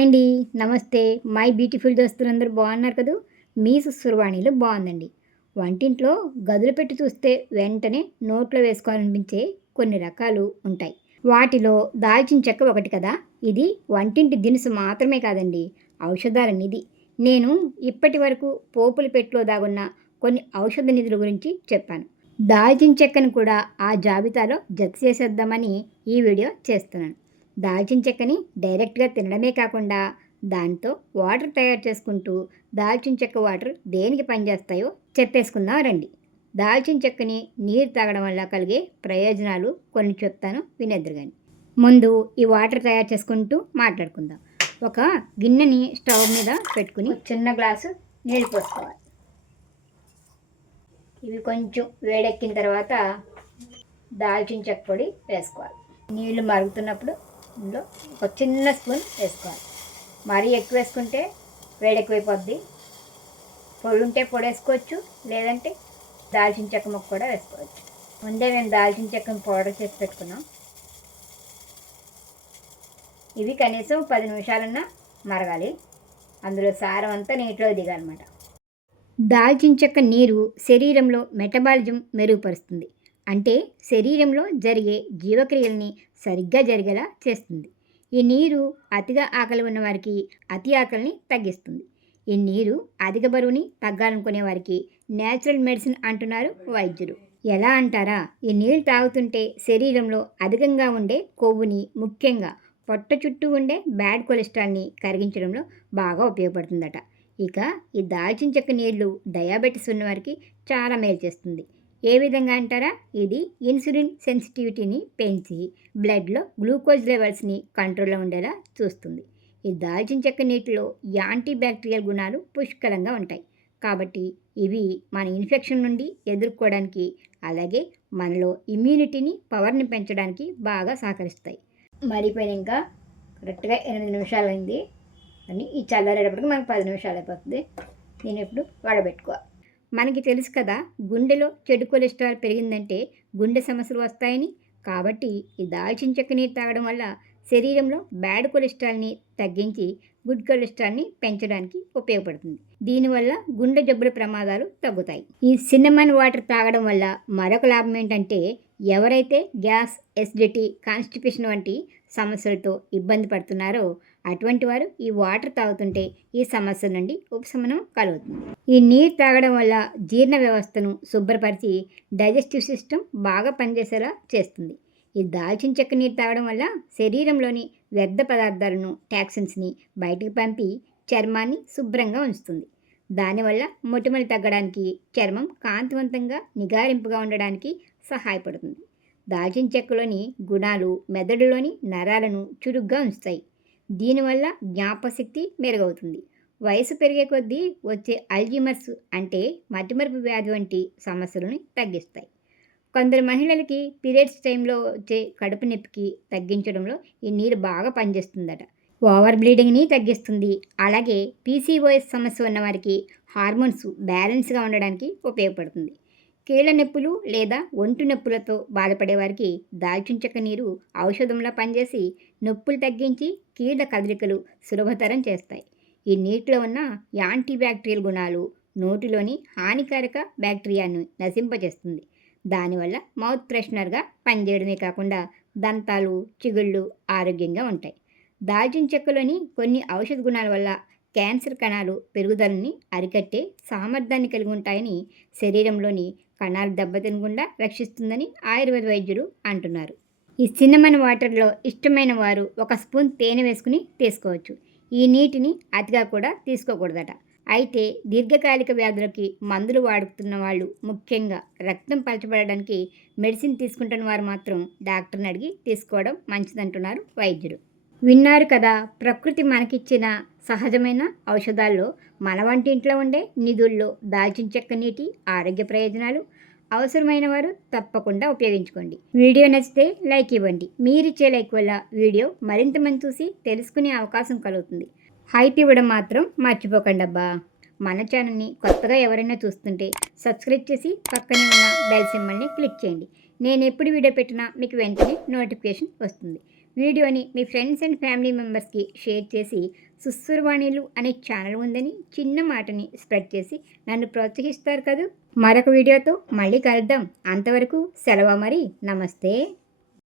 Hi అండి. నమస్తే. My beautiful దోస్తులందరూ బాగున్నారు కదా? మీ సుస్వరవాణిలో బాగుందండి. వంటింట్లో గదులు పెట్టి చూస్తే వెంటనే నోట్లో వేసుకోవాలనిపించే కొన్ని రకాలు ఉంటాయి. వాటిలో దాల్చిన చెక్క ఒకటి కదా? ఇది వంటింటి దినుసు మాత్రమే కాదండి. ఔషధాల నిధి. నేను ఇప్పటి వరకు పోపుల పెట్టులో దాగున్న కొన్ని ఔషధ నిధుల గురించి చెప్పాను. దాల్చిన చెక్కను కూడా ఆ జాబితాలో జత చేసేద్దామని ఈ వీడియో చేస్తున్నాను. దాల్చిన చెక్కని డైరెక్ట్గా తినడమే కాకుండా దాంతో వాటర్ తయారు చేసుకుంటూ దాల్చిన చెక్క వాటర్ దేనికి పనిచేస్తాయో చెప్పేసుకుందాం రండి. దాల్చిన చెక్కని నీరు తాగడం వల్ల కలిగే ప్రయోజనాలు కొన్ని చెప్తాను వినేద్దరు కానీ ముందు ఈ వాటర్ తయారు చేసుకుంటూ మాట్లాడుకుందాం. ఒక గిన్నెని స్టవ్ మీద పెట్టుకుని చిన్న గ్లాసు నీళ్ళు పోసుకోవాలి. ఇవి కొంచెం వేడెక్కిన తర్వాత దాల్చిన చెక్క పొడి వేసుకోవాలి. నీళ్ళు మరుగుతున్నప్పుడు ఇందులో ఒక చిన్న స్పూన్ వేసుకోవాలి. మరీ ఎక్కువ వేసుకుంటే వేడెక్కువైపోద్ది. పొడి ఉంటే పొడి వేసుకోవచ్చు లేదంటే దాల్చిన చెక్క ముక్క కూడా వేసుకోవచ్చు. ముందే మేము దాల్చిన చెక్కను పౌడర్ చేసి పెట్టుకున్నాం. ఇవి కనీసం పది నిమిషాలన్నా మరగాలి. అందులో సారం అంతా నీటిలో దిగాలన్నమాట. దాల్చిన చెక్క నీరు శరీరంలో మెటబాలిజం మెరుగుపరుస్తుంది. అంటే శరీరంలో జరిగే జీవక్రియల్ని సరిగ్గా జరిగేలా చేస్తుంది. ఈ నీరు అతిగా ఆకలి ఉన్న వారికి అతి ఆకలిని తగ్గిస్తుంది. ఈ నీరు అధిక బరువుని తగ్గాలనుకునే వారికి న్యాచురల్ మెడిసిన్ అంటున్నారు వైద్యులు. ఎలా అంటారా? ఈ నీళ్ళు తాగుతుంటే శరీరంలో అధికంగా ఉండే కొవ్వుని ముఖ్యంగా పొట్ట చుట్టూ ఉండే బ్యాడ్ కొలెస్ట్రాల్ని కరిగించడంలో బాగా ఉపయోగపడుతుందట. ఇక ఈ దాల్చిన చెక్క నీళ్ళు డయాబెటీస్ ఉన్నవారికి చాలా మేలు చేస్తుంది. ఏ విధంగా అంటారా? ఇది ఇన్సులిన్ సెన్సిటివిటీని పెంచి బ్లడ్లో గ్లూకోజ్ లెవెల్స్ని కంట్రోల్లో ఉండేలా చూస్తుంది. ఈ దాల్చిన చెక్క నీటిలో యాంటీ బ్యాక్టీరియల్ గుణాలు పుష్కలంగా ఉంటాయి. కాబట్టి ఇవి మన ఇన్ఫెక్షన్ నుండి ఎదుర్కోవడానికి అలాగే మనలో ఇమ్యూనిటీని పవర్ని పెంచడానికి బాగా సహకరిస్తాయి. మరిపోయిన ఇంకా కరెక్ట్గా ఎనిమిది నిమిషాలు అయింది అని ఈ చల్లారేటప్పటికి మనకు పది నిమిషాలు అయిపోతుంది. నేను ఇప్పుడు వడబెట్టుకోవాలి. మనకి తెలుసు కదా గుండెలో చెడు కొలెస్ట్రాల్ పెరిగిందంటే గుండె సమస్యలు వస్తాయని. కాబట్టి ఈ దాల్చిన చెక్క నీరు తాగడం వల్ల శరీరంలో బ్యాడ్ కొలెస్ట్రాల్ని తగ్గించి గుడ్ కొలెస్ట్రాల్ని పెంచడానికి ఉపయోగపడుతుంది. దీనివల్ల గుండె జబ్బుల ప్రమాదాలు తగ్గుతాయి. ఈ సిన్నమన్ వాటర్ తాగడం వల్ల మరొక లాభం ఏంటంటే ఎవరైతే గ్యాస్ ఎసిడిటీ కాన్స్టిపేషన్ వంటి సమస్యలతో ఇబ్బంది పడుతున్నారో అటువంటి వారు ఈ వాటర్ తాగుతుంటే ఈ సమస్య నుండి ఉపశమనం కలుగుతుంది. ఈ నీరు తాగడం వల్ల జీర్ణ వ్యవస్థను శుభ్రపరిచి డైజెస్టివ్ సిస్టమ్ బాగా పనిచేసేలా చేస్తుంది. ఈ దాల్చిన చెక్క నీరు తాగడం వల్ల శరీరంలోని వ్యర్థ పదార్థాలను టాక్సిన్స్ని బయటకు పంపి చర్మాన్ని శుభ్రంగా ఉంచుతుంది. దానివల్ల మొటిమలు తగ్గడానికి చర్మం కాంతివంతంగా నిగారింపుగా ఉండడానికి సహాయపడుతుంది. దాల్చిన చెక్కలోని గుణాలు మెదడులోని నరాలను చురుగ్గా ఉంచుతాయి. దీనివల్ల జ్ఞాపశక్తి మెరుగవుతుంది. వయసు పెరిగే కొద్దీ వచ్చే అల్జిమర్స్ అంటే మతిమరుపు వ్యాధి వంటి సమస్యలను తగ్గిస్తాయి. కొందరు మహిళలకి పీరియడ్స్ టైంలో వచ్చే కడుపు నొప్పికి తగ్గించడంలో ఈ నీరు బాగా పనిచేస్తుందట. ఓవర్ బ్లీడింగ్ని తగ్గిస్తుంది. అలాగే పీసీఓఎస్ సమస్య ఉన్నవారికి హార్మోన్స్ బ్యాలెన్స్గా ఉండడానికి ఉపయోగపడుతుంది. కీళ్ళ నొప్పులు లేదా ఒంటి నొప్పులతో బాధపడేవారికి దాల్చిన చెక్క నీరు ఔషధంలా పనిచేసి నొప్పులు తగ్గించి కీళ్ళ కదలికలు సులభతరం చేస్తాయి. ఈ నీటిలో ఉన్న యాంటీ బ్యాక్టీరియల్ గుణాలు నోటిలోని హానికారక బ్యాక్టీరియాను నశింపజేస్తుంది. దానివల్ల మౌత్ ఫ్రెషనర్గా పనిచేయడమే కాకుండా దంతాలు చిగుళ్ళు ఆరోగ్యంగా ఉంటాయి. దాల్చిన చెక్కలోని కొన్ని ఔషధ గుణాల వల్ల క్యాన్సర్ కణాలు పెరుగుదలని అరికట్టే సామర్థ్యాన్ని కలిగి ఉంటాయని శరీరంలోని కణాలు దెబ్బతినకుండా రక్షిస్తుందని ఆయుర్వేద వైద్యులు అంటున్నారు. ఈ సిన్నమన్ వాటర్లో ఇష్టమైన వారు ఒక స్పూన్ తేనె వేసుకుని తీసుకోవచ్చు. ఈ నీటిని అతిగా కూడా తీసుకోకూడదట. అయితే దీర్ఘకాలిక వ్యాధులకి మందులు వాడుతున్న వాళ్ళు ముఖ్యంగా రక్తం పలచబడడానికి మెడిసిన్ తీసుకుంటున్న వారు మాత్రం డాక్టర్ని అడిగి తీసుకోవడం మంచిదంటున్నారు వైద్యులు. విన్నారు కదా ప్రకృతి మనకిచ్చిన సహజమైన ఔషధాల్లో మన వంటింట్లో ఉండే నిధుల్లో దాల్చిన చెక్క నీటి ఆరోగ్య ప్రయోజనాలు అవసరమైన వారు తప్పకుండా ఉపయోగించుకోండి. వీడియో నచ్చితే లైక్ ఇవ్వండి. మీరిచ్చే లైక్ వల్ల వీడియో మరింత మంది చూసి తెలుసుకునే అవకాశం కలుగుతుంది. హైట్ ఇవ్వడం మాత్రం మర్చిపోకండి అబ్బా. మన ఛానల్ని కొత్తగా ఎవరైనా చూస్తుంటే సబ్స్క్రైబ్ చేసి పక్కనే ఉన్న బెల్ సింబల్ని క్లిక్ చేయండి. నేను ఎప్పుడు వీడియో పెట్టినా మీకు వెంటనే నోటిఫికేషన్ వస్తుంది. వీడియోని మీ ఫ్రెండ్స్ అండ్ ఫ్యామిలీ మెంబర్స్కి షేర్ చేసి సుస్సురవాణిలు అనే ఛానల్ ఉందని చిన్న మాటని స్ప్రెడ్ చేసి నన్ను ప్రోత్సహిస్తారు కదూ? మరొక వీడియోతో మళ్ళీ కలుద్దాం. అంతవరకు సెలవు మరి నమస్తే.